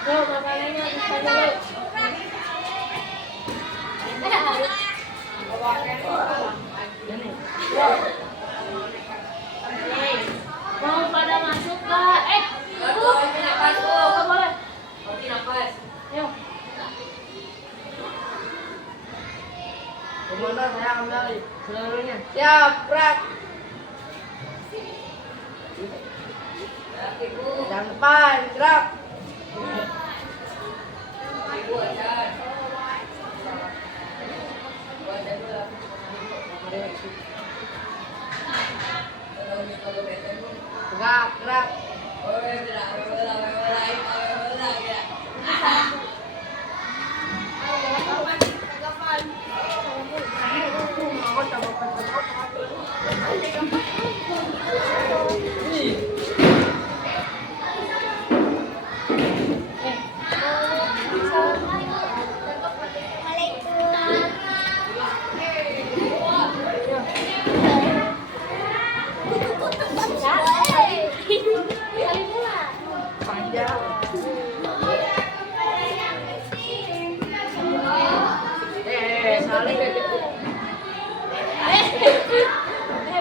Yuk, makanannya bisa dulu. Mau pada masuk kak? Nggak boleh. Yuk. Kemana saya ambil seluruhnya? Siap, gerak. Yang depan, gerak. Gerak, gerak.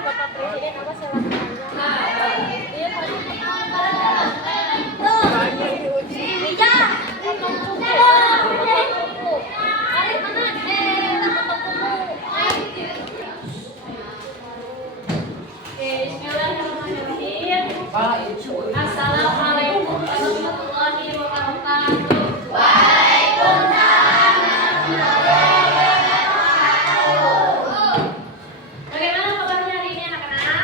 Bapak Presiden apa Assalamualaikum warahmatullahi wabarakatuh. Bagaimana kabarnya hari ini anak-anak?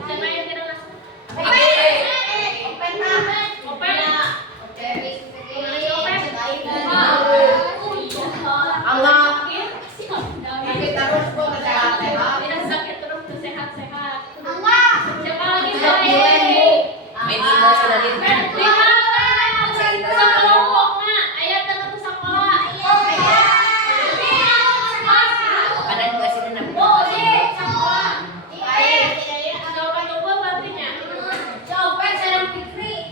Siapa yang tidak masuk? Open. Sakit terus kok sehat-sehat. Tidak sakit terus, sehat-sehat. Siapa lagi? Sekelompoknya, ayat datang ke sekolah. Jawaban tunggu artinya?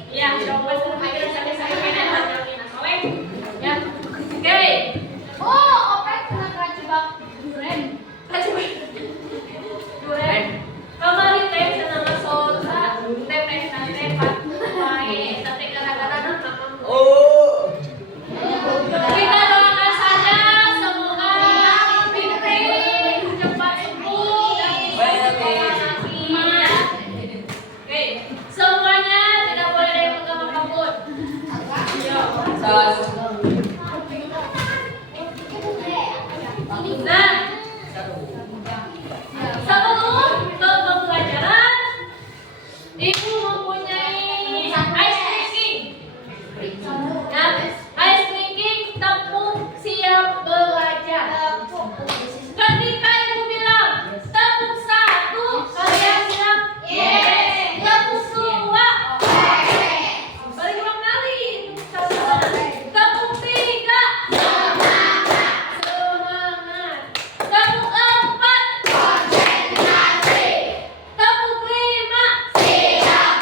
Iya, jawaban tunggu akhirnya saya pengen hasilnya. Soleh? Ya. Oke. Duren. Kemarin teh senang sosa, teh pesta teh pas main, tapi gara-gara nonton. Kita doakan saja semoga Fitri cepat sembuh dan bisa sekolah lagi ya. Oke, semuanya tidak boleh ada yang pegang apapun. Nah, sebelum ke pembelajaran, Ibu mempunyai ice drinking. Nah, ice drinking tepung siap belajar. Ketika Ibu bilang tepung 1, kalian bilang yes. Tepung 2, balik ulang kali. Tepung 3, semangat. Tepung 4, tepung 5, siap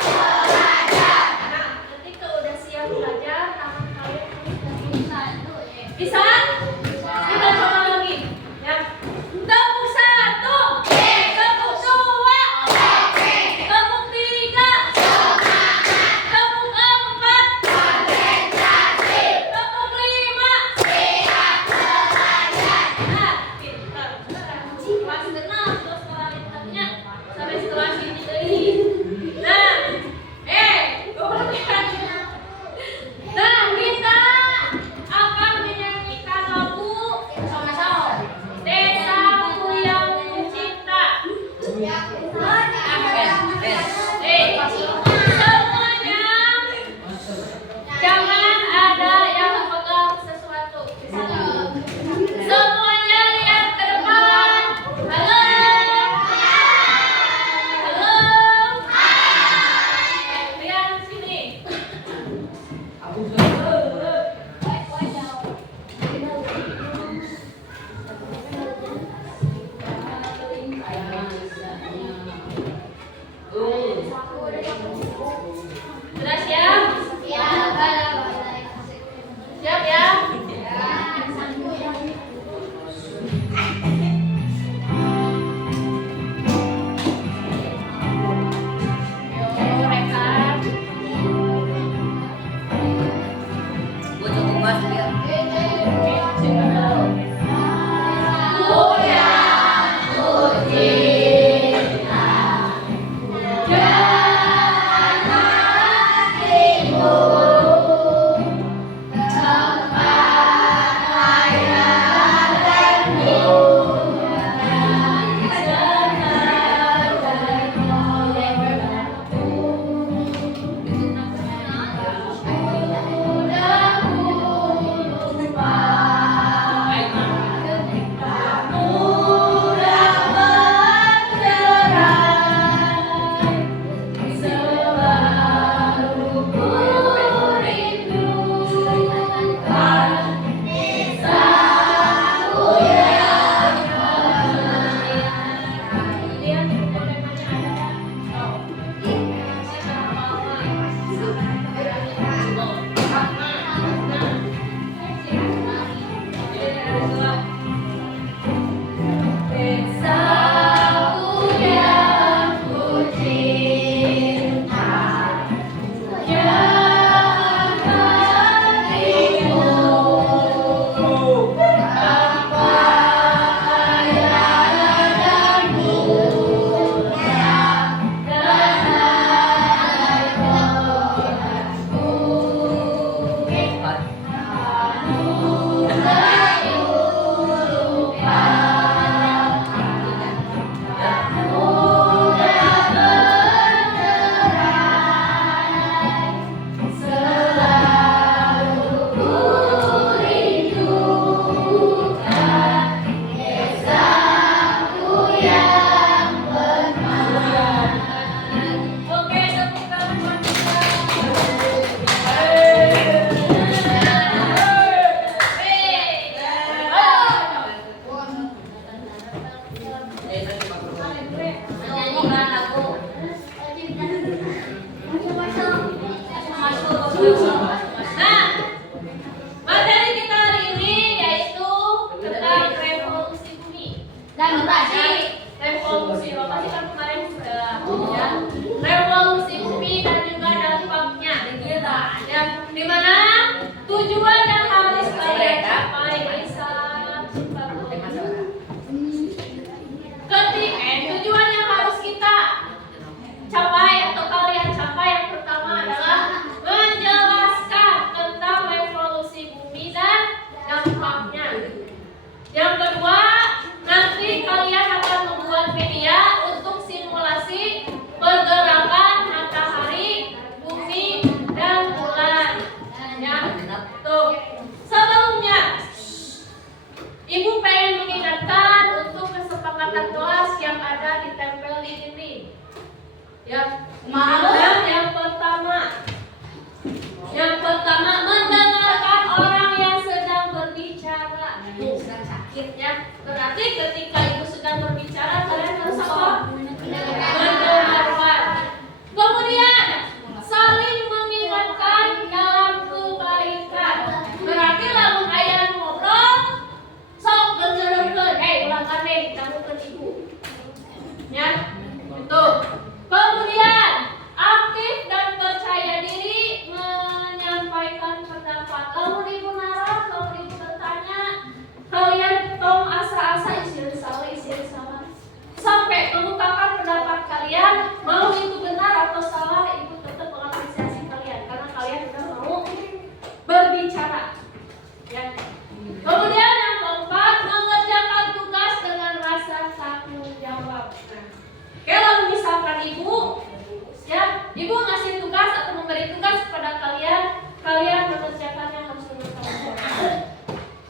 Ibu ngasih tugas atau memberi tugas kepada kalian, kalian mengerjakannya harus dengan tanggung.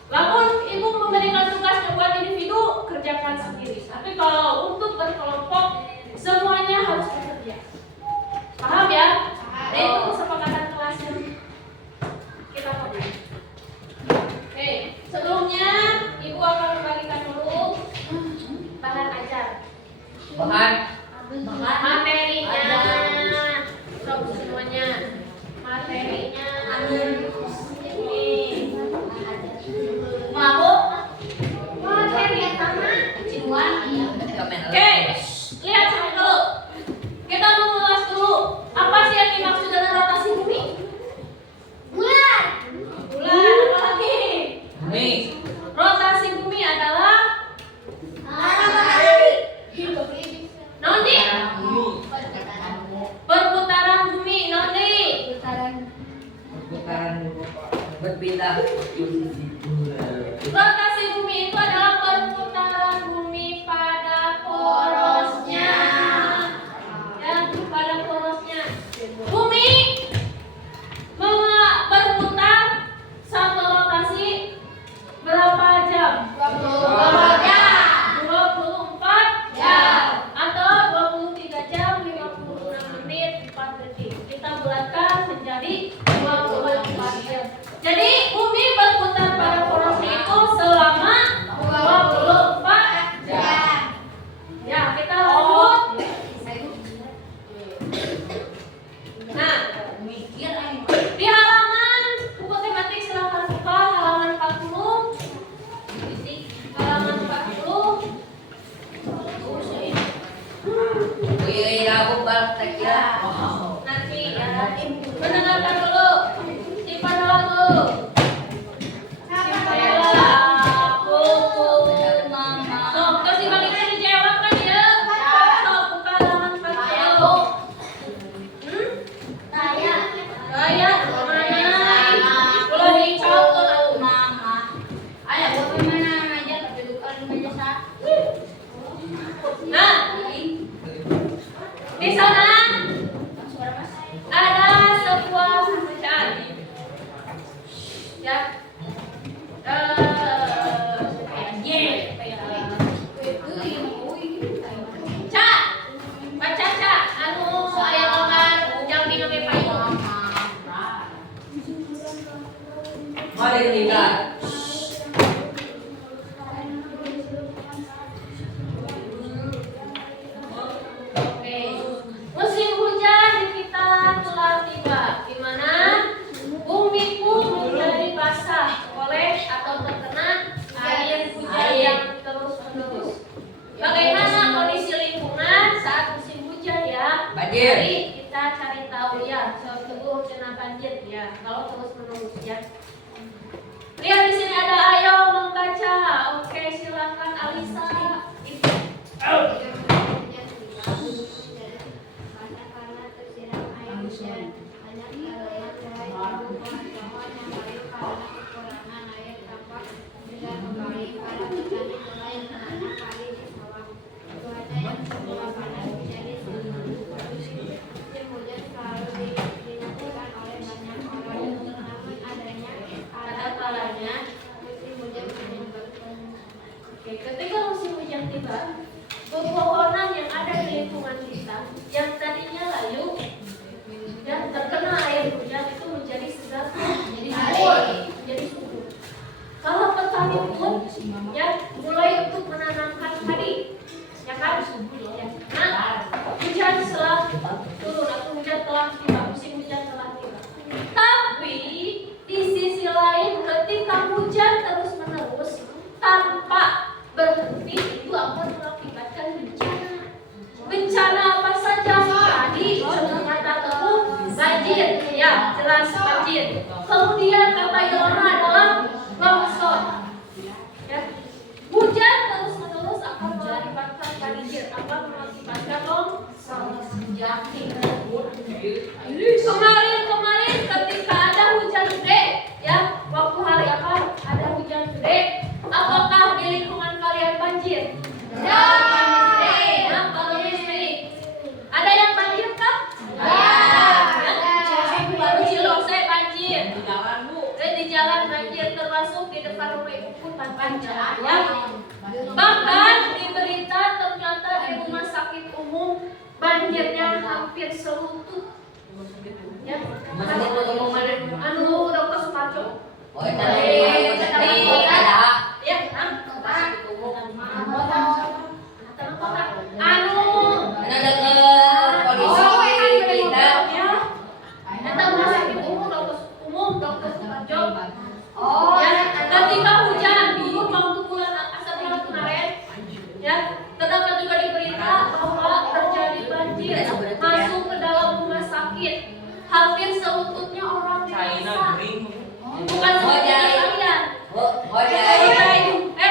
Lamun ibu memberikan tugas buat individu, kerjakan sendiri. Tapi kalau untuk berkelompok, semuanya harus bekerja. Paham ya? Nah, itu kesepakatan kelas yang kita pakai. Oke, sebelumnya ibu akan membagikan dulu bahan ajar. Bahan. Materinya. Stop semuanya. Materinya. Ini. Mabuk. Materi pertama ciduan. Oke, lihat sampai dulu. Kita mengulas dulu apa sih yang dimaksud dengan rotasi bumi? Bulan. Bulan apa lagi? Bumi. Rotasi bumi adalah matahari. Nanti perputaran bumi nanti. Putaran berpindah. Rotasi bumi itu adalah perputaran bumi pada porosnya. Ya, pada porosnya. Bumi berputar satu rotasi berapa jam? 24 jam atau 23 jam 56 menit 4 detik. Kita bulatkan menjadi 24 jam. Jadi bumi berputar pada porosnya itu selama 24 jam. Ya, kita lanjut. Nah, di halaman buku tematik silakan buka halaman 40. Halaman 40. Wih, aku balik tak kira. Nanti ya, mendengarkan dulu. Simpan dulu. So, kasih baliknya dijawabkan ya. So, buka halaman 40. Gaya, mana? Kalau dicatat Nah, di sana ada sebuah bacaan. Ya. Ca, baca Ca. Anu aya gambar ujang di nami payung. Mari kita. Oke. Musim hujan di kita telah tiba, di mana bumi pun menjadi basah oleh atau terkena air hujan yang terus-menerus. Bagaimana kondisi lingkungan saat musim hujan ya? Banjir. Mari kita cari tahu ya. Seluruh kena banjir ya. Kalau terus-menerus ya. Lihat di sini ada ayo membaca. Oke, silakan Alisa. Ada kalanya. Oke, ketika musim hujan tiba, pepohonan yang ada di lingkungan kita yang tadinya layu dan terkena air hujan itu menjadi segar, menjadi subur. Kalau petani pun ya mulai untuk menanamkan padi, ya kan? Ya. Nah, hujan telah turun atau hujan telah tiba, musim hujan telah tiba. Tapi di sisi lain ketika hujan terus menerus tanpa berhenti itu akan mengakibatkan bencana. Bencana apa saja? Tadi contoh kata tebu banjir, ya jelas banjir. Kemudian kata Yona adalah longsor. Ya. Hujan terus menerus akan mengakibatkan banjir, akan mengakibatkan longsor. Kemarin ketika ada hujan gede, ya waktu hari apa ada hujan gede, apakah di lingkungan kalian banjir? Ya. Nah, kalau listrik, ada yang banjir kah? Ya. panjang ya. Bahkan di berita ternyata di rumah sakit umum banjirnya hampir selutut. Ya, anu Dokter Suparjo. Oh, tadi ada. Ya, anu Ada dekat polisi kita. datang rumah sakit umum Dokter Suparjo. Ya, ketika hujan dulu waktu bulan bulan kemarin, ya terdapat juga di berita bahwa terjadi banjir masuk ke dalam rumah sakit, hampir selututnya orang dewasa. Bukan selututnya kalian.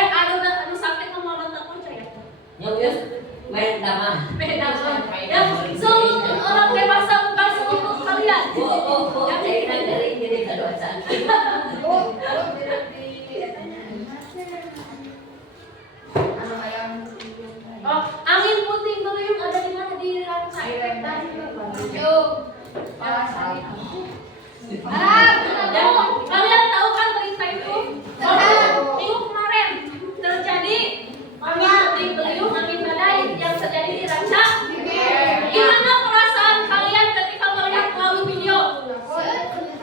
Anu sakit mau nonton kunci ya. Nyobes main dama. Beda ya, selutut orang dewasa bukan selutut kalian. Jadi kedosan. Oh, angin puting beliung ada di mana di Rancai? Kalian tahu kan berita itu? Minggu kemarin terjadi angin puting beliung, angin badai yang terjadi di Rancai. Gimana perasaan kalian ketika melihat melalui video?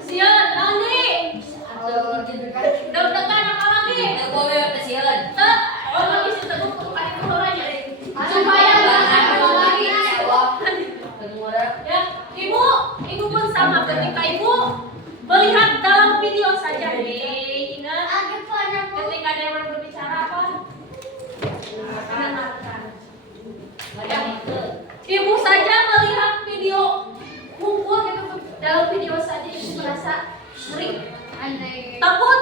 Sian, nanti deg-degan apa lagi? Orang bisa teguh bukan itu orangnya. Supaya ya, ibu pun sama ketika ibu melihat dalam video saja. Ingat ketika ada yang berbicara apa? Ibu saja melihat video kumpul gitu dalam video saja ibu merasa ngeri, takut.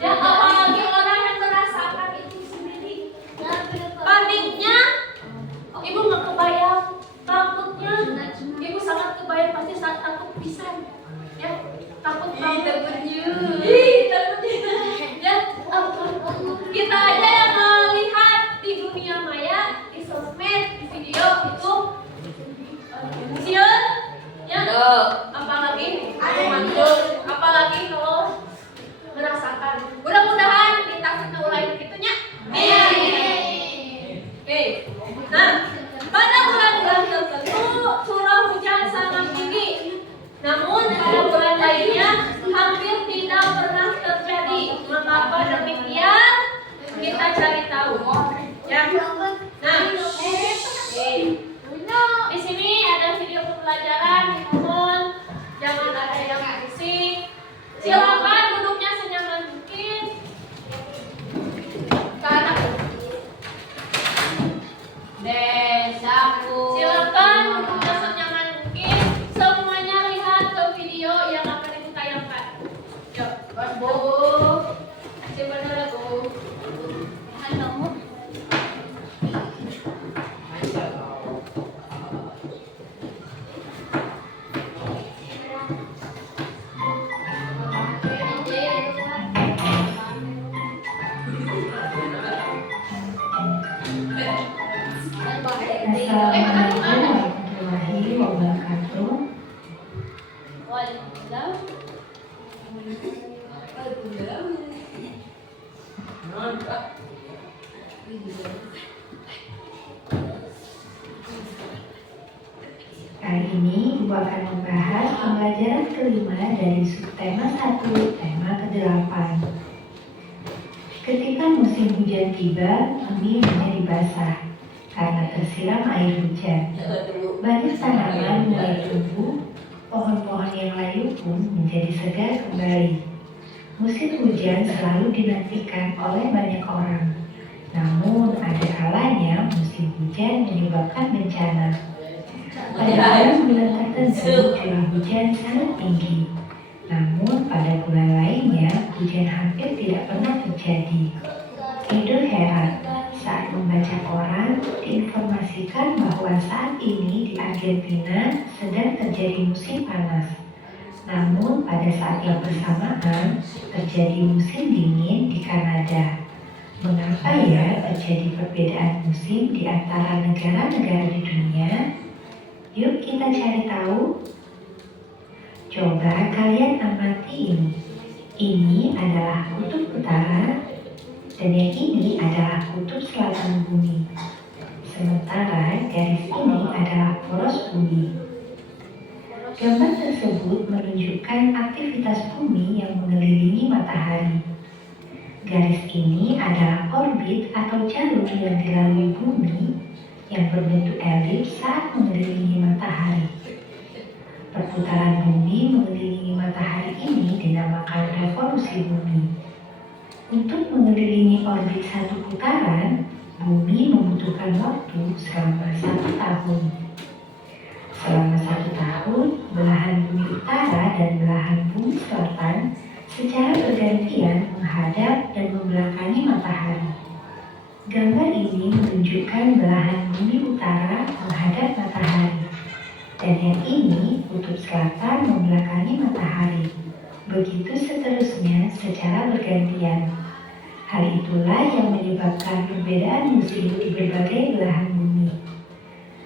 Ya apalagi orang yang merasakan itu sendiri. Paniknya ibu nggak kebayang, takutnya ibu sangat kebayang pasti saat takut pisan. Ya takut banget. Takutnya. Ya kita aja yang melihat di dunia maya, di sosmed, di video itu siun, ya. Apalagi apalagi kalau merasakan. Mudah-mudahan ditakutnya ulah begitunya. Oke. Nah, pada bulan-bulan tertentu curah hujan sangat tinggi. Namun pada bulan lainnya hampir tidak pernah terjadi. Mengapa demikian? Kita cari tahu. Ya. Nah, di sini ada video pembelajaran. Mohon jangan ada yang berisik. Silakan duduknya senyaman mungkin. Karena silakan duduknya senyaman mungkin. Semuanya lihat ke video yang akan ibu tayangkan. Yuk, Bu. Sebenarnya Bu. Halo. Assalamualaikum warahmatullahi wabarakatuh. Kali ini Ibu akan membahas pembelajaran kelima dari subtema 1, tema ke-8. Ketika musim hujan tiba, bumi menjadi basah karena tersiram air hujan. Banyak tanaman mulai tumbuh, pohon-pohon yang layu pun menjadi segar kembali. Musim hujan selalu dinantikan oleh banyak orang. Namun ada kalanya musim hujan menyebabkan bencana. Pada bulan tertentu curah hujan sangat tinggi. Namun pada bulan lainnya hujan hampir tidak pernah terjadi. Idul heran saat membaca koran diinformasikan bahwa saat ini di Argentina sedang terjadi musim panas. Namun pada saat yang bersamaan terjadi musim dingin di Kanada. Mengapa ya terjadi perbedaan musim di antara negara-negara di dunia? Yuk kita cari tahu. Coba kalian amati ini. Ini adalah kutub utara Dan yang ini adalah kutub selatan bumi. Sementara garis ini adalah poros bumi. Gambar tersebut menunjukkan aktivitas bumi yang mengelilingi matahari. Garis ini adalah orbit atau jalur yang dilalui bumi yang berbentuk elips saat mengelilingi matahari. Perputaran bumi mengelilingi matahari ini dinamakan revolusi bumi. Untuk mengelilingi orbit satu putaran, bumi membutuhkan waktu selama 1 tahun. Selama 1 tahun, belahan bumi utara dan belahan bumi selatan secara bergantian menghadap dan membelakangi matahari. Gambar ini menunjukkan belahan bumi utara menghadap matahari, dan yang ini kutub selatan membelakangi matahari. Begitu seterusnya secara bergantian. Hal itulah yang menyebabkan perbedaan musim di berbagai belahan bumi.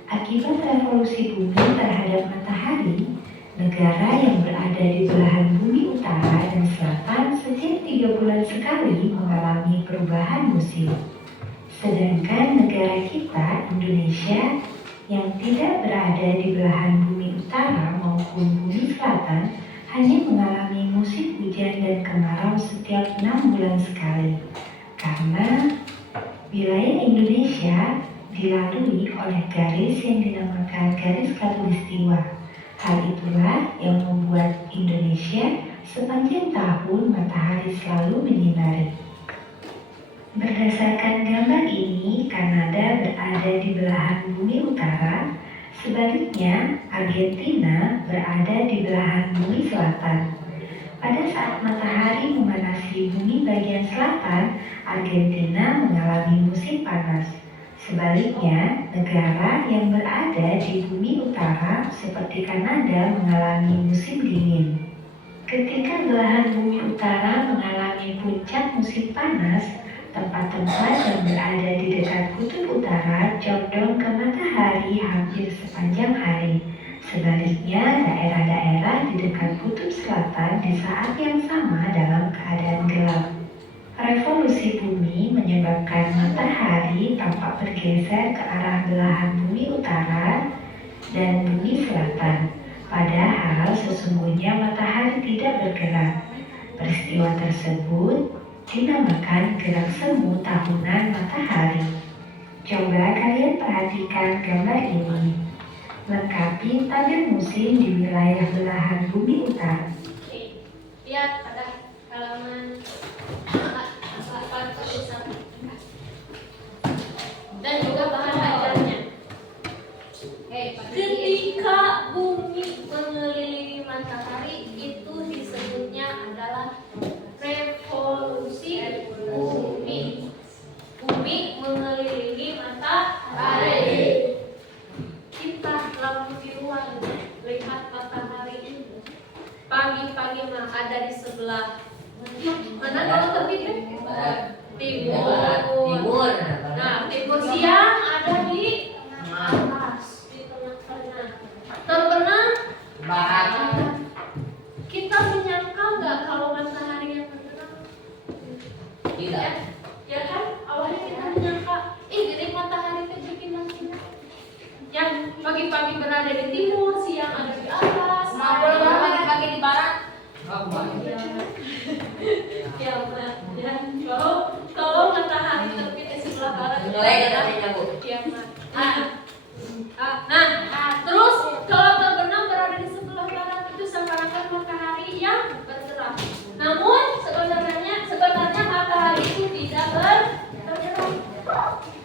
Akibat revolusi bumi terhadap matahari, negara yang berada di belahan bumi utara dan selatan setiap 3 bulan sekali mengalami perubahan musim. Sedangkan negara kita, Indonesia, yang tidak berada di belahan bumi utara maupun bumi selatan hanya mengalami musim hujan dan kemarau setiap 6 bulan sekali. Karena wilayah Indonesia dilalui oleh garis yang dinamakan garis khatulistiwa. Hal itulah yang membuat Indonesia sepanjang tahun matahari selalu menyinari. Berdasarkan gambar ini, Kanada berada di belahan bumi utara, sebaliknya Argentina berada di belahan bumi selatan. Pada saat matahari memanasi bumi bagian selatan, Argentina mengalami musim panas. Sebaliknya, negara yang berada di bumi utara seperti Kanada mengalami musim dingin. Ketika belahan bumi utara mengalami puncak musim panas, tempat-tempat yang berada di dekat kutub utara condong ke matahari hampir sepanjang hari. Sebaliknya, daerah-daerah di dekat kutub selatan di saat yang sama dalam keadaan gelap. Revolusi bumi menyebabkan matahari tampak bergeser ke arah belahan bumi utara dan bumi selatan. Padahal sesungguhnya matahari tidak bergerak. Peristiwa tersebut dinamakan gerak semu tahunan matahari. Coba kalian perhatikan gambar ini. Lengkapi tabel musim di wilayah belahan bumi utara. Oke, lihat pada halaman 41 dan juga bahan ajarnya. Ketika bumi mengelilingi matahari, itu disebutnya adalah revolusi bumi. Bumi mengelilingi matahari. Kita lampu di luar lihat matahari pagi-pagi mah ada di sebelah mana kalau terbit? Timur. Nah, timur siang ada di atas, di tengah-tengah. Terbenam Barat. Kita menyangka nggak kalau matahari yang terbenam? Tidak. Ya kan? Awalnya kita menyangka, jadi matahari itu berpindah-pindah. Yang pagi-pagi berada di timur, siang ada di atas. Pagi-pagi di barat. Ya benar. Ya, kalau matahari terbit di sebelah barat, ya benar. Terus kalau terbenam berada di sebelah barat itu seakan-akan matahari yang bergerak. Namun sebenarnya matahari itu tidak bergerak.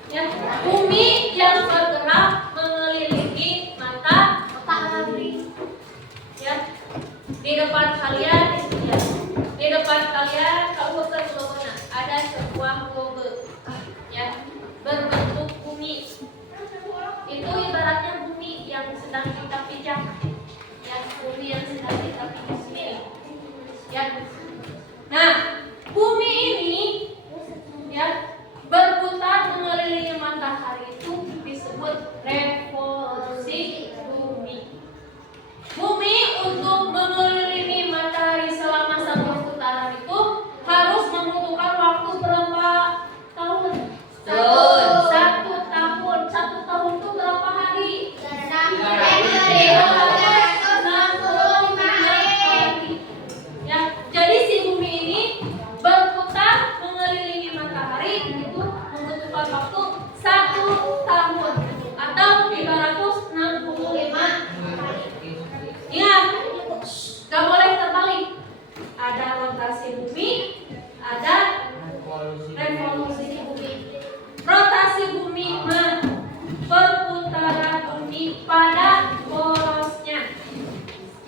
Ya, bumi yang bergerak mengelilingi matahari. Ya, di depan kalian kalau terlona ada sebuah globe, ya, berbentuk bumi. Itu ibaratnya bumi yang sedang kita pijak, ya, bumi yang sedang kita pijak sendiri. Ya, nah, bumi ini, ya, berputar mengelilingi matahari itu disebut revolusi bumi. Bumi untuk mengelilingi matahari selama 1 putaran itu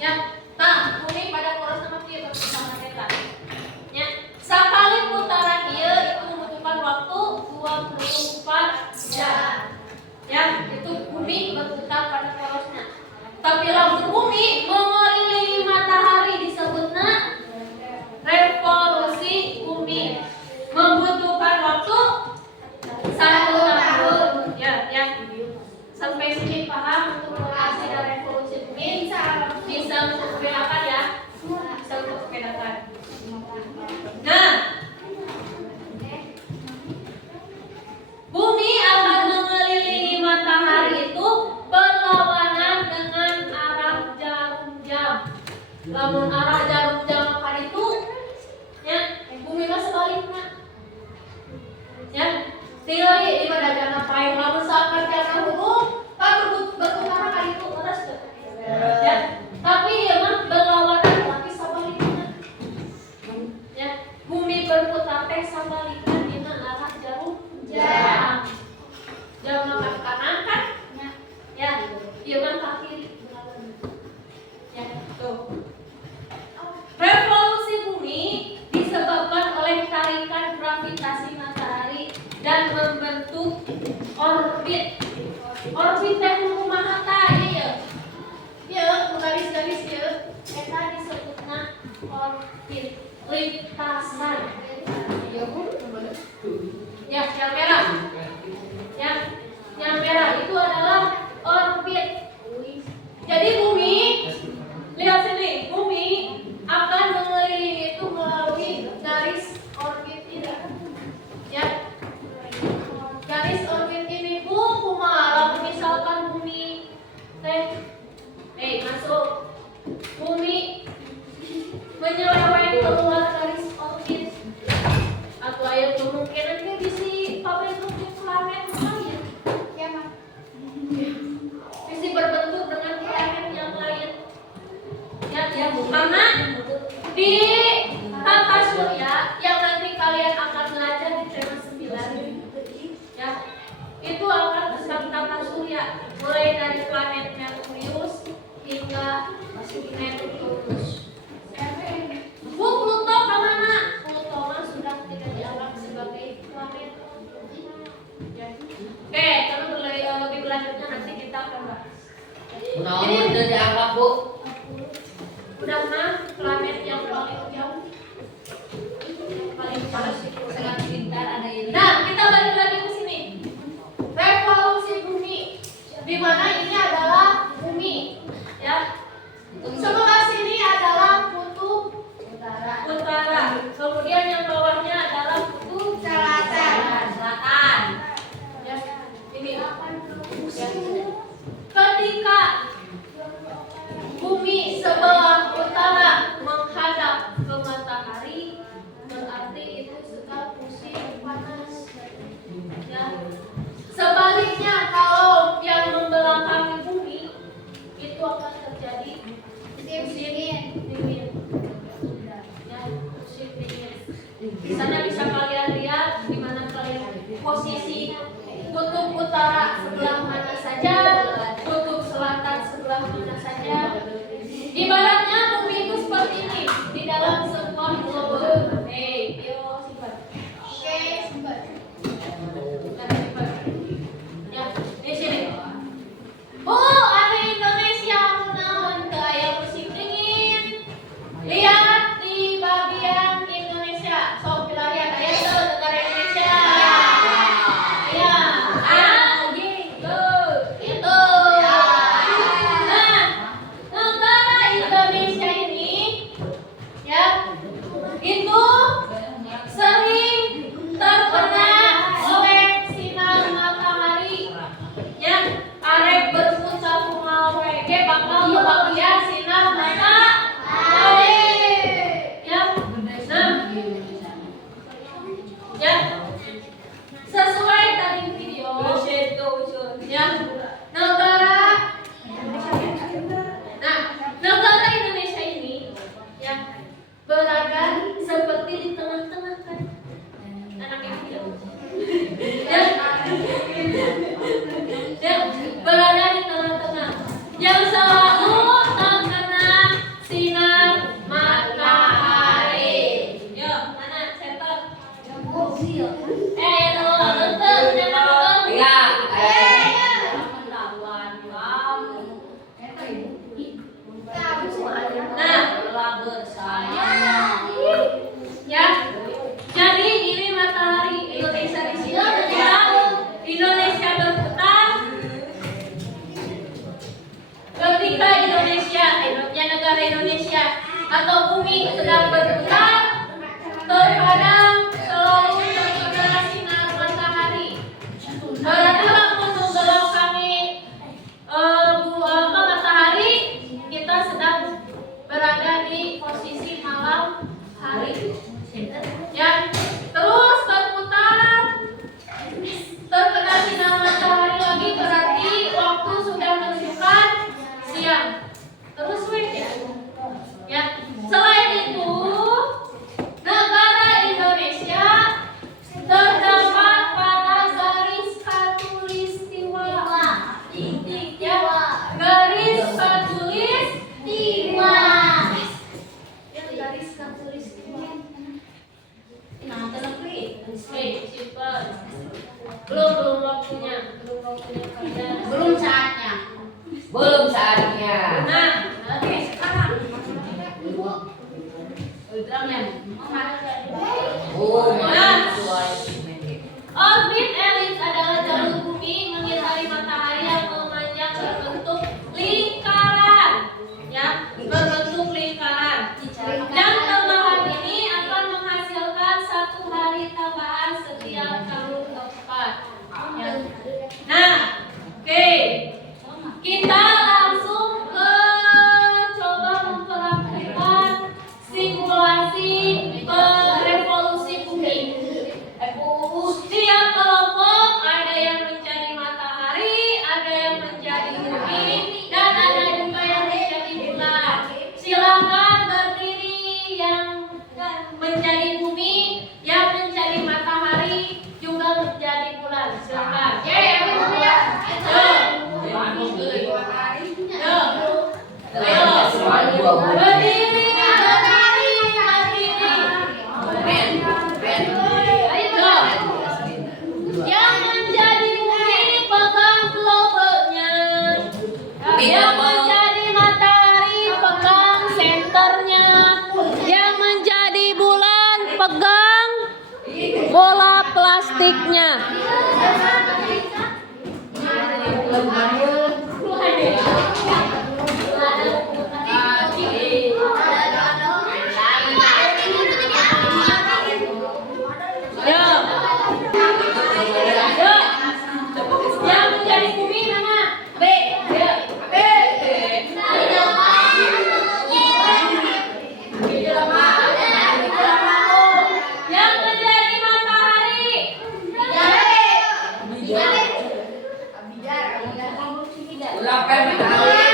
Ya, nah, bumi pada poros sama kia bersama kita. Ya, sekali putaran dia itu membutuhkan waktu 24 jam. Ya, itu bumi berputar pada porosnya. Tapi lamun bumi mengelilingi matahari disebutnya revolusi bumi. Membutuhkan waktu 1 tahun. Ya. Sampai sini paham untuk relasi dan revolusi bumi? Bisa untuk membedakan ya? Bisa untuk membedakan. Nah, bumi akan mengelilingi matahari itu berlawanan dengan arah jarum jam. Lamun arah jarum jam akan itu, ya, bumi mah sebaliknya. Ya, teori di pada jana payung lamun saat jana hukum kan berputar kan itu terus tuh. Ya, tapi ya mah berlawanan tapi sebaliknya. Ya, bumi berputar teh sebaliknya dina arah jarum jam. Jam makan kanan kan? Ya, iya kan ke kiri. Ya, tuh. Revolusi bumi disebabkan oleh tarikan gravitasi matahari dan membentuk orbit. Orbit teh kumaha tah ieu? Ieu garis-garis ieu eta disebutna orbit, lintasan. Ya, yang merah. Yang merah itu adalah orbit. Jadi bumi, lihat sini, bumi akan mengelilingi itu melalui garis orbit ini. Ya, garis orbit ini kumaha misalkan bumi masuk, bumi menyeleweng keluar garis orbit, atau ada kemungkinan dia bisa berbentuk planet lain. Bisa berbentuk dengan planet yang lain. Ya, karena di tata surya yang nanti kalian akan belajar di tema 9, ya, itu akan tentang tata surya mulai dari planet Merkurius hingga Neptunus. Pluto kemana? Pluto mah sudah tidak dianggap sebagai planet. Ya. Oke, terus lebih berlanjutnya nanti kita akan bahas. Jadi udah dianggap Bu. Udah mah planet yang paling jauh, paling panas itu Sangat pintar ada ini. Nah, kita balik lagi ke sini. Revolusi bumi, di mana ini adalah bumi, ya. Sebelah sini adalah kutub utara. Kemudian yang bawahnya adalah kutub selatan. Ya, ini. Ya. Ketika bumi sebelah utara menghadap ke matahari, berarti itu sedang musim panas. Ya. Sebaliknya kalau yang membelakangi bumi itu akan terjadi musim dingin. Ya, musim dingin. Di sana bisa kalian lihat di mana kalian posisi kutub utara sebelah mana saja, kutub selatan sebelah mana saja. Ibaratnya bersamanya. Ya. Jadi ini matahari Indonesia di sini berputar, Indonesia berputar. Ketika Indonesia, negara Indonesia atau bumi sedang berputar, terkadang selalu terkena sinar matahari. Berarti untuk gelombang kami matahari, kita sedang berada di posisi malam hari. Ya, terus berputar, terkena sinar matahari lagi, berarti waktu sudah menunjukkan siang. Terus ya. Selain itu, negara Indonesia terdapat pada garis khatulistiwa. Ya, garis khatulistiwa. Ya, garis khatulistiwa. Nah, telepon. Simple. Belum waktunya kalian. Belum saatnya. Belum saatnya. Nah, oke, sekarang. Oh, Nah. suara. Orbit elips adalah jalur bumi mengitari matahari yang memanjang berbentuk lingkaran. Ya, berbentuk lingkaran. Dan tambahan ini akan menghasilkan satu hari tambahan setiap tahun keempat. Ya. Nah, oke. Kita langsung ke coba mempraktikkan simulasi revolusi bumi. Setiap kelompok ada yang menjadi matahari, ada yang menjadi bumi, dan ada juga yang menjadi bulan. Silakan berdiri yang menjadi bumi, yang menjadi matahari, juga menjadi bulan. Silakan. Berdiri. Yang menjadi bumi pegang globenya. Yang menjadi matahari pegang senternya. Yang menjadi bulan pegang bola plastiknya. Yang menjadi bumi mana? B. Yang menjadi matahari. Ulang matahari.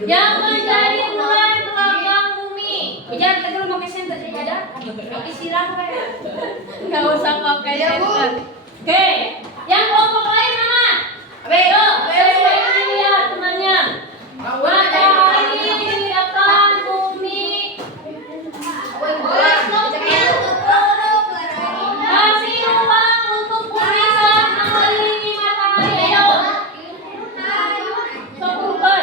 Yang menjadi bulan pegang bumi. Jangan tegal pakai senter saja. Pakai siram kayak. Nggak usah pakai senter. Oke, yang kelompok lain mana? Yuk, sesuai ini ya temannya. Matahari akan bumi. Kasih ruang untuk bumi saat mengelilingi matahari. Ayo. Sempurna.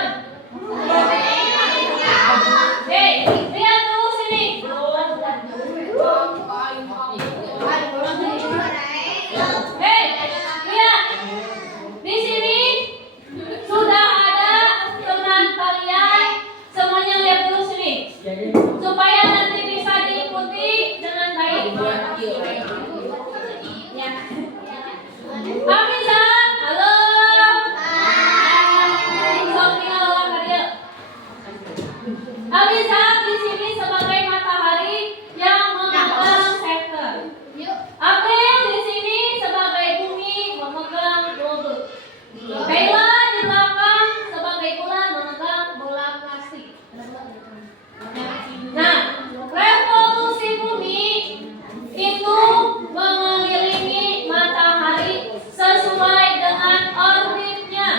Hei, lihat dulu sini. Hei, lihat. Di sini sudah ada teman kalian. Semuanya lihat dulu sini. Supaya nanti bisa diikuti dengan baik. Ya. Hamisa, halo. Sophia, halo. Hamisa di sini sebagai matahari yang memegang senter. April di sini sebagai bumi memegang globe. Kayla di belakang sebagai bulan memegang bola plastik. Nah, revolusi bumi itu mengelilingi matahari sesuai dengan orbitnya.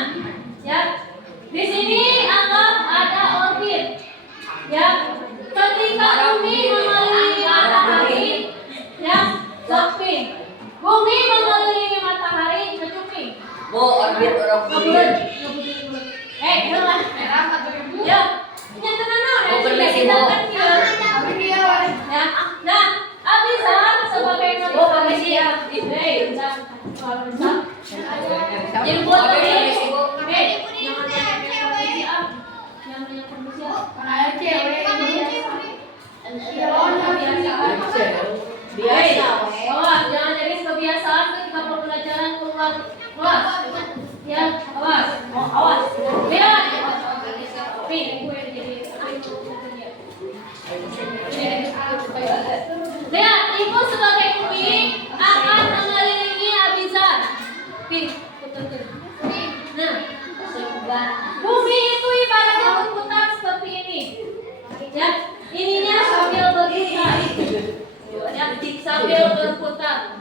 Ya, di sini anggap ada orbit. Ya, ketika bumi mengelilingi matahari, ya, Sophie. Bumi mengelilingi matahari. Kecupi. Mau orbit orang bulan. Helah. Ya. Nyentenan naon? Mau berlesi, Bo. Ya. Nah, Abizar sebagai nabi. Jadi buat apa ini sih, Bu? Biasa. Awas, jangan jadi kebiasaan ketika pembelajaran keluar. Awas. Ya, awas. Awas. Lihat. Lihat, ibu sebagai bumi akan mengelilingi Abizar. Nah, bumi itu ibaratnya berputar seperti ini. Ya, ininya sambil berputar. Ya, sambil berputar.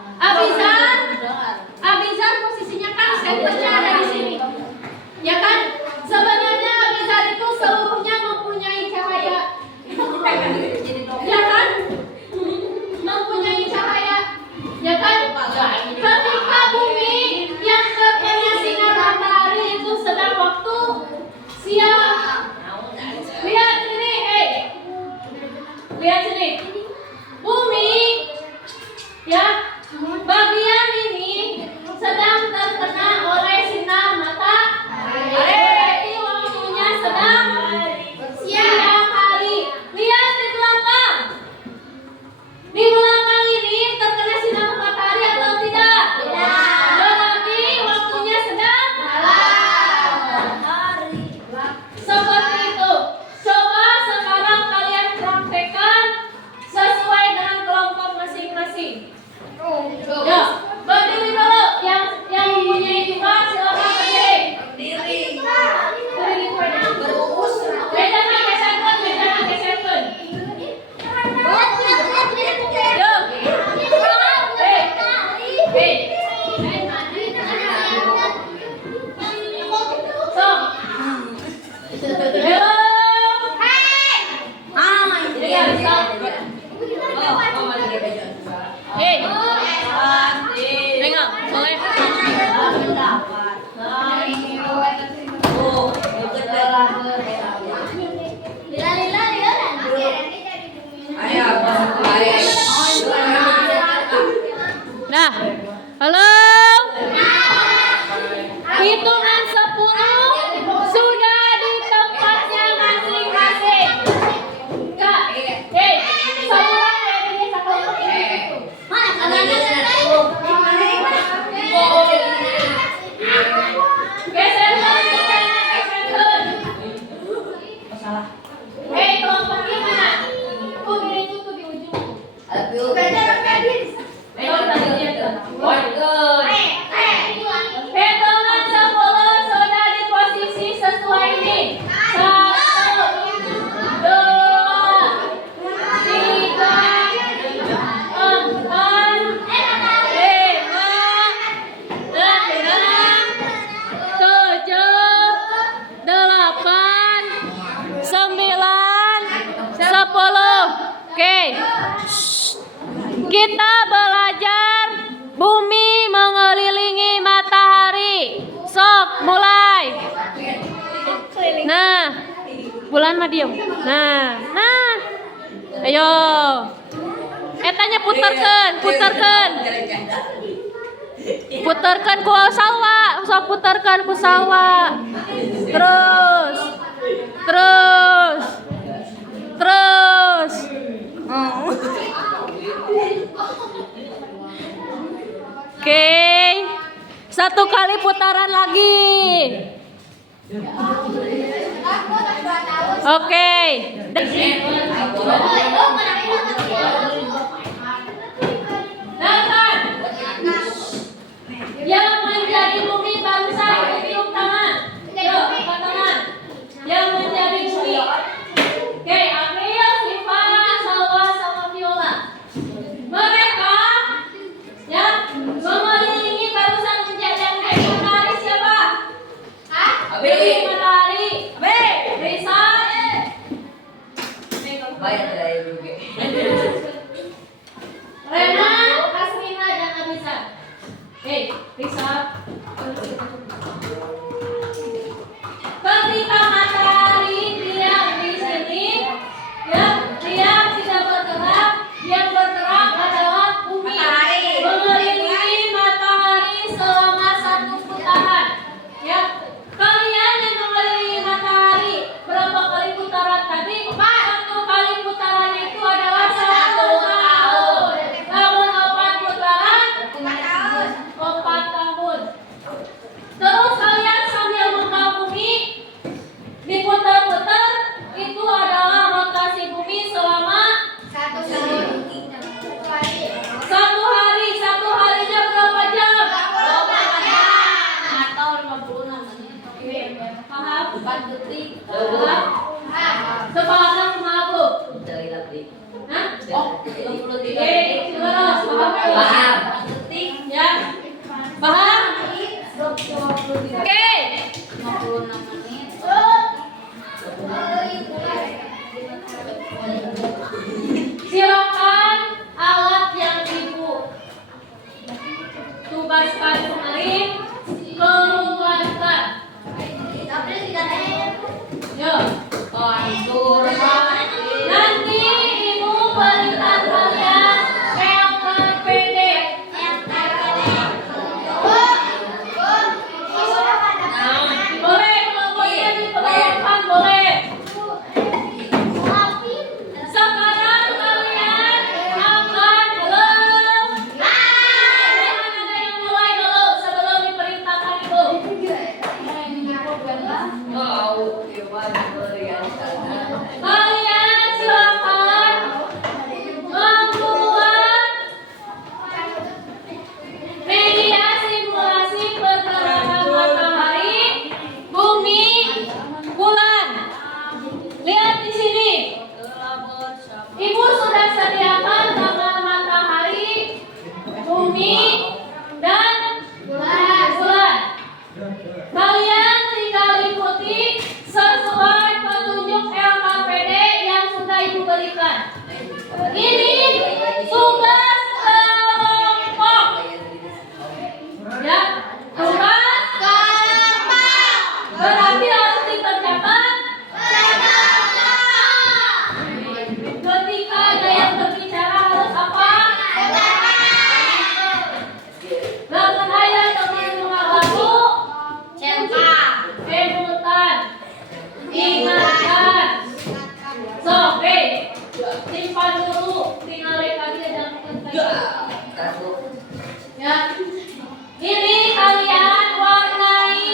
Abizar posisinya kan senternya ada di sini. Ya kan? Sebenarnya Abizar itu seluruhnya mempunyai cahaya. Ya kan? Mempunyai cahaya. Ya kan? Ketika bumi yang terkena sinar matahari itu sedang waktu siang. Lihat sini, lihat sini. Bumi, ya, bagian ini sedang terkena oleh sinar matahari. Berarti waktunya sedang siang hari. Lihat di belakang. Di belakang ini terkena sinar matahari atau tidak? Berarti waktunya sedang seperti itu. Coba sekarang kalian praktekkan sesuai dengan kelompok masing-masing. Ya, berdiri dulu. Yang mempunyai juga silakan berdiri. Bedakan geserkan. Nah, halo. Hitungan 10 sudah di tempatnya masing-masing. Kak, saluran ini sekelompok ini. Geserkan. Kelompok gimana? Berdiri itu di ujung. Hitungan 10 sudah di posisi sesuai ini. 1, 2, 3, 4, 5, 6, 7, 8, 9, 10. Oke. Kita belajar bumi mengelilingi matahari. Sok, mulai. Nah, bulan mah diem. Nah. Ayo. Etanya puterkeun. Puterkeun ku salwa, sok puterkeun ku salwa. Terus. Oke. Satu kali putaran lagi. Oke. Datang. Yang menjadi bumi barusan tiup tangan. Yuk, angkat tangan. Yang menjadi bumi. Oke, April, Siva, Salwa, sama Viola. Mereka ya mengelilingi barusan menjadi matahari siapa? Matahari. Risa. Bayar dari Paham. Ya. Paham? Oke. 56 menit. Silakan alat yang ibu tugaskan kemarin keluarkan. Yo. Nanti ibu berikan kalian LKPD. Boleh kalau boleh diperlukan boleh. Sekarang kalian akan belum. Jangan ada yang mulai dulu sebelum diperintahkan ibu. Kalian silakan membuat media simulasi pergerakan matahari, bumi, bulan. Lihat di sini. Ibu sudah sediakan gambar matahari, bumi, dan bulan. Kalian tinggal ikuti sesuai petunjuk LKPD yang sudah ibu berikan. Ini tugas kelompok. Ya, tugas kelompok. Berarti harus dikerjakan. Ketika ada yang berbicara harus apa? Lakukan aja teman mengaku. Rebutan. Ingatkan. Oke. Simpan dulu. Tinggal lihat lagi dan lakukan. Ya. Ini kalian warnai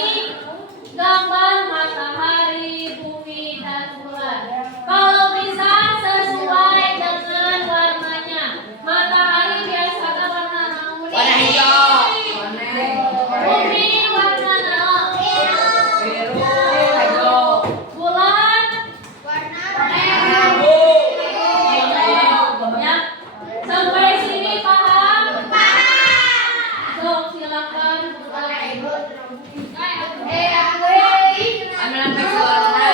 gambar matahari, bumi, dan bulan. Kalau bisa sesuai dengan warnanya. Matahari biasanya warna naon? Warna hijau. Bumi warna naon? Biru. Hijau. Bulan Abu. ya. Sampai sini paham? Sok silakan. Ambil sampai warna.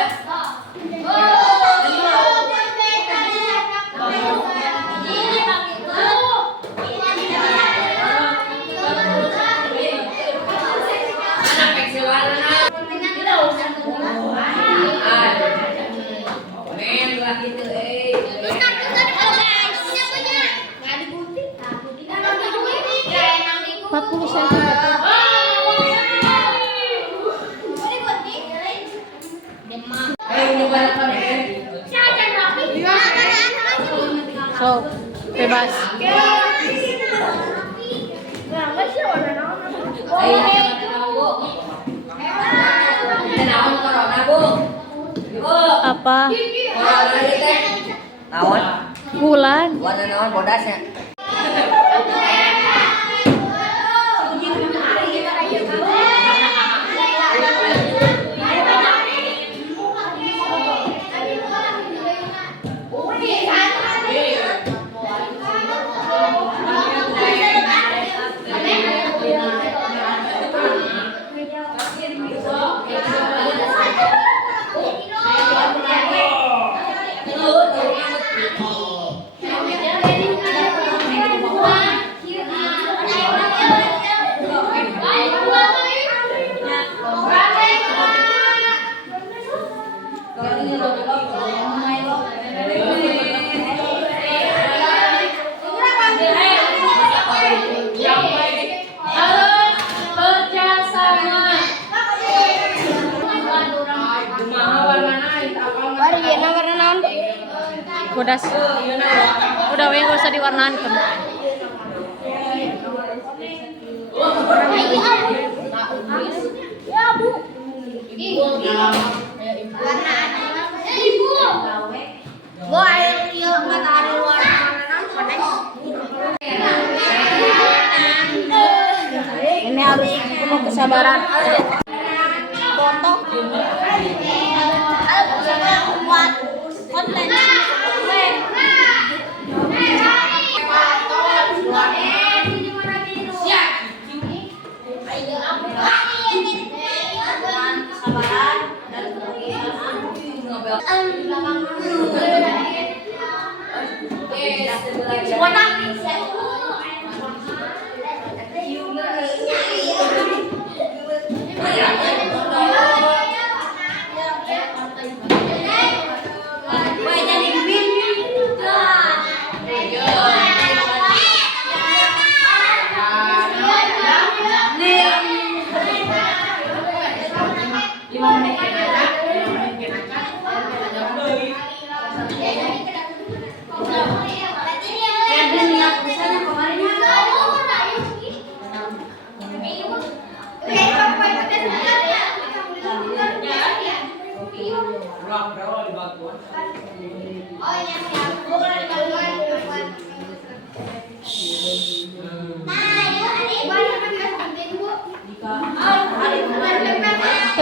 Mana pensil warna? Men lah gitu So, bebas. Apa? Naon? Bulan. Warna naon bodasnya? Bodas. Udah we gak usah diwarnain kan. Ini harus penuh kesabaran. Foto. Buat konten.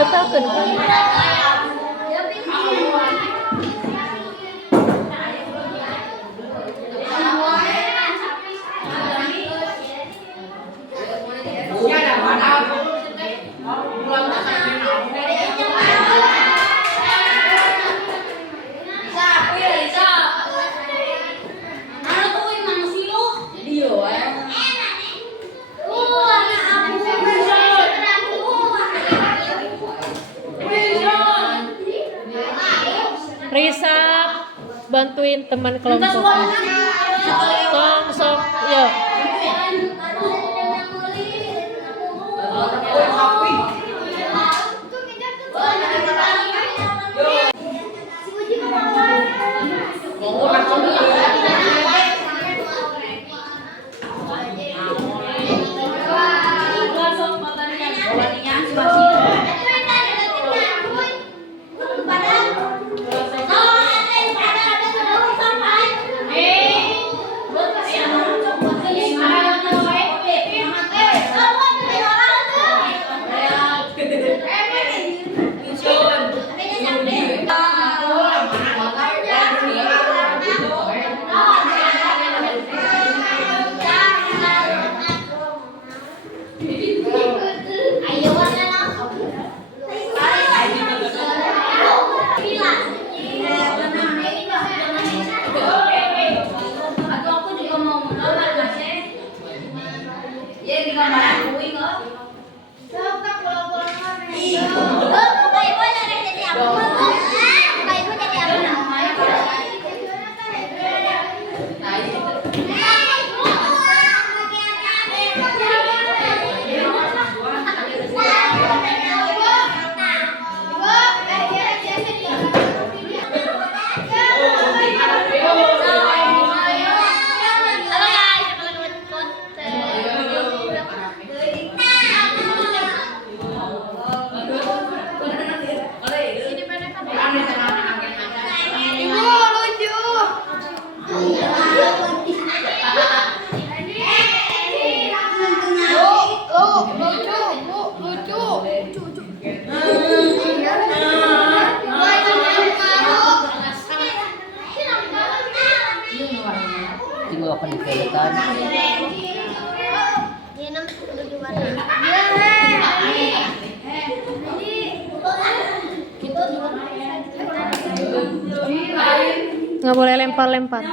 batalkeun kan. Risa bantuin teman kelompok. Sok, ya. Tinggal akan dipelekan. Nggak boleh lempar-lempar.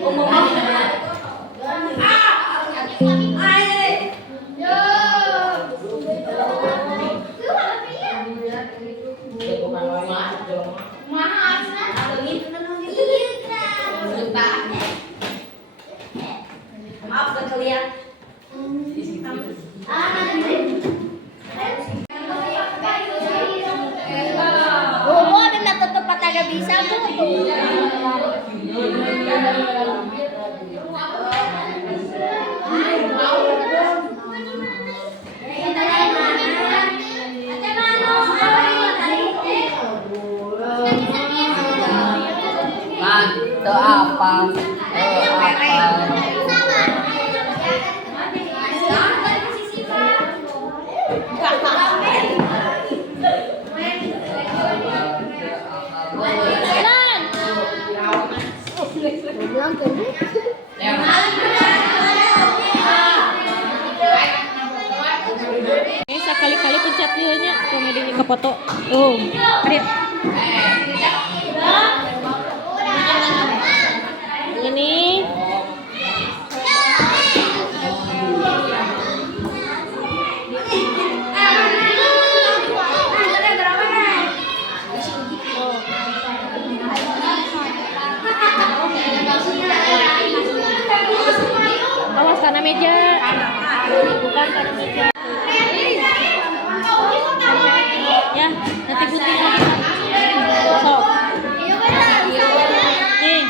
Oh my God. Itu apa? Ini sekali-kali pencet dia nya komedi ke foto. Oh, adit. Ini awas karena meja. Bukan karena meja. Ya, nanti gunting lagi. So. Nih.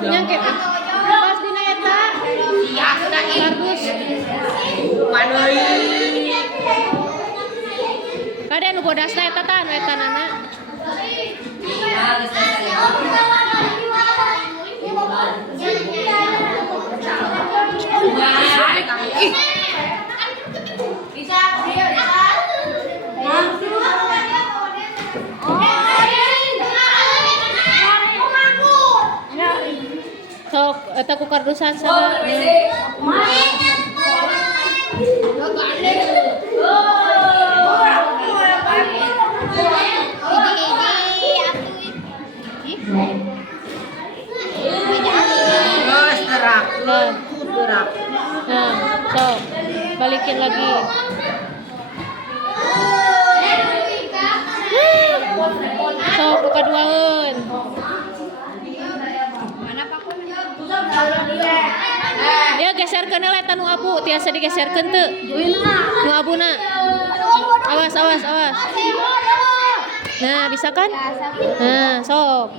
Nyangke pas dina eta. Bagus. Kade nu bodasna eta tah anu eta nana. Sok eta ku kardusan sama. Nah, sok balikin lagi. Sok buka duaeun. Ya geserkeun heula eta nu abu, tiasa digeserkeun teu. Nu abuna. Awas, awas, awas. Nah, bisa kan? Nah, sok.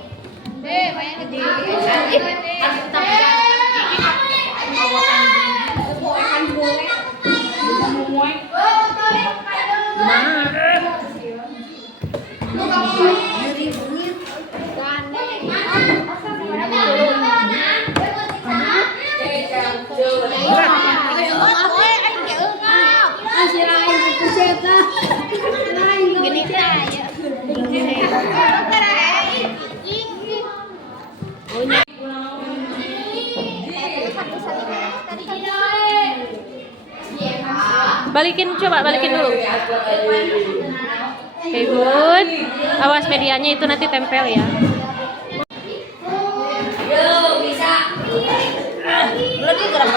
Balikin, coba balikin dulu. Oke, good. Awas medianya itu nanti tempel ya. Yo, bisa. Lagi gerak.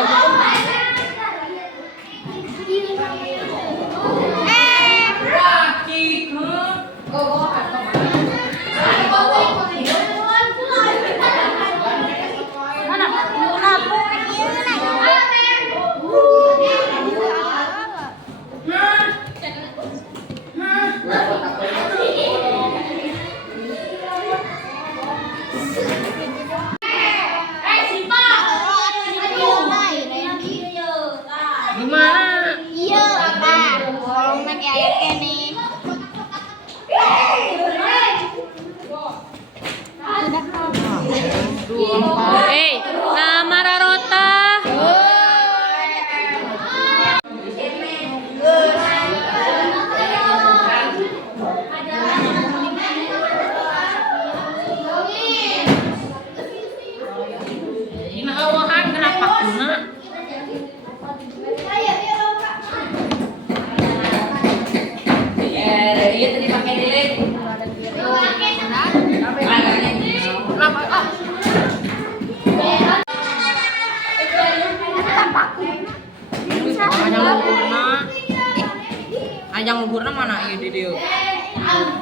mana ieu di dieu?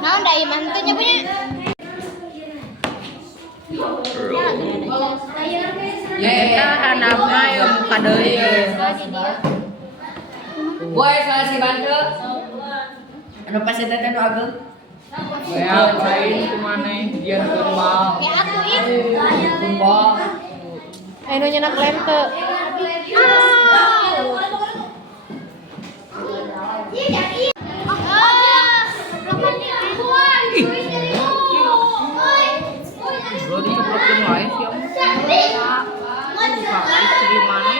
Mau ndak ieu mantunya punya? Ya handapna ya muka deui. Boy salah si bantu. Anu pas eta teh nu ageng. Ya lain kumana dia kembang. Kayak aku ih. Kembang. Anu nyenak lem teu. Bro diceprokin wae sih. Pak istri mana?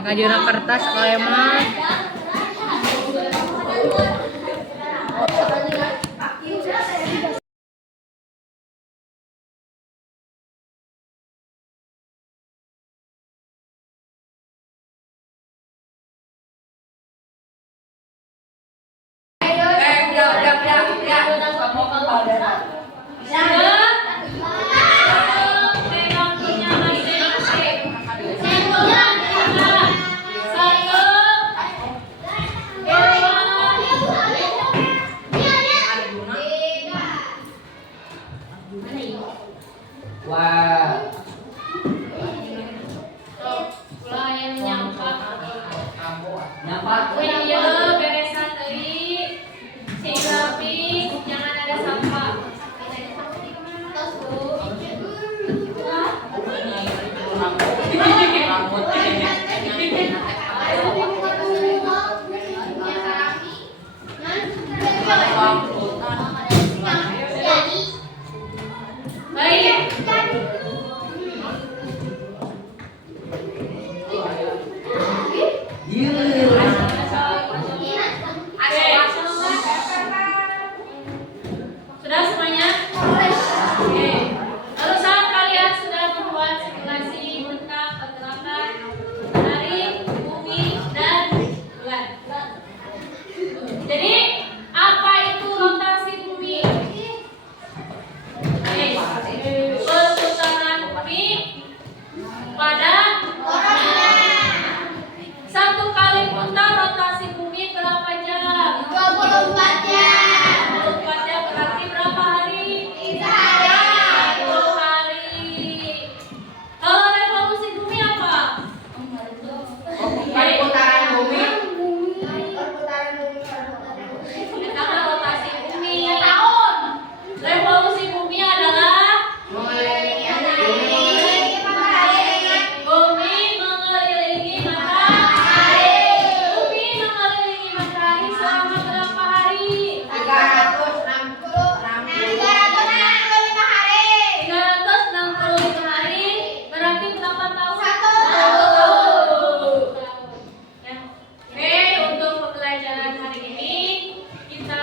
Ngajuna kertas kaleman. Wah. Nampak. Beresan tadi, si rapi, jangan ada sampah. Sudah semuanya? Oke. Lalu saat kalian sudah membuat simulasi tentang pergerakan matahari, bumi, dan bulan. Jadi, apa itu rotasi bumi? Oke. Perputaran bumi pada satu kali putar rotasi bumi berapa jam? 24 jam. 24 jam berarti berapa hari? 1 hari. Kalau revolusi bumi apa? Perputaran bumi. Karena rotasi bumi. Revolusi bumi adalah bumi mengelilingi matahari. Bumi mengelilingi matahari selama berapa hari? 365 hari. Berarti berapa tahun? 1 tahun. Ya. Oke, untuk pembelajaran hari ini kita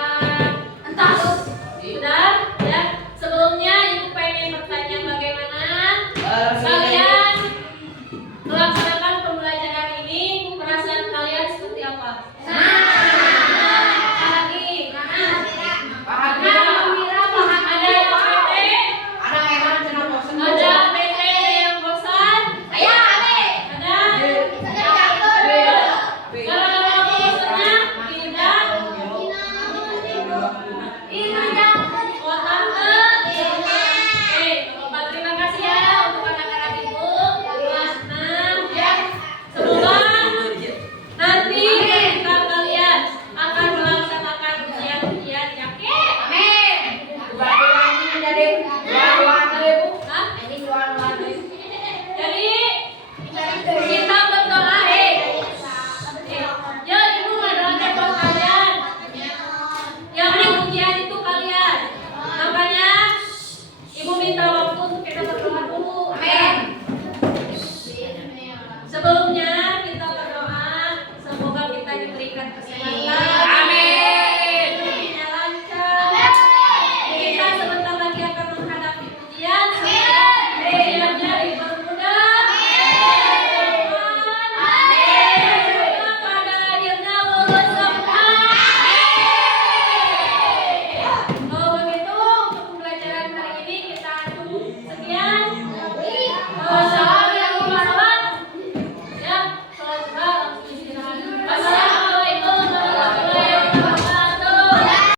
entas. Sudah? Ya. Sebelumnya Ibu pengen bertanya bagaimana?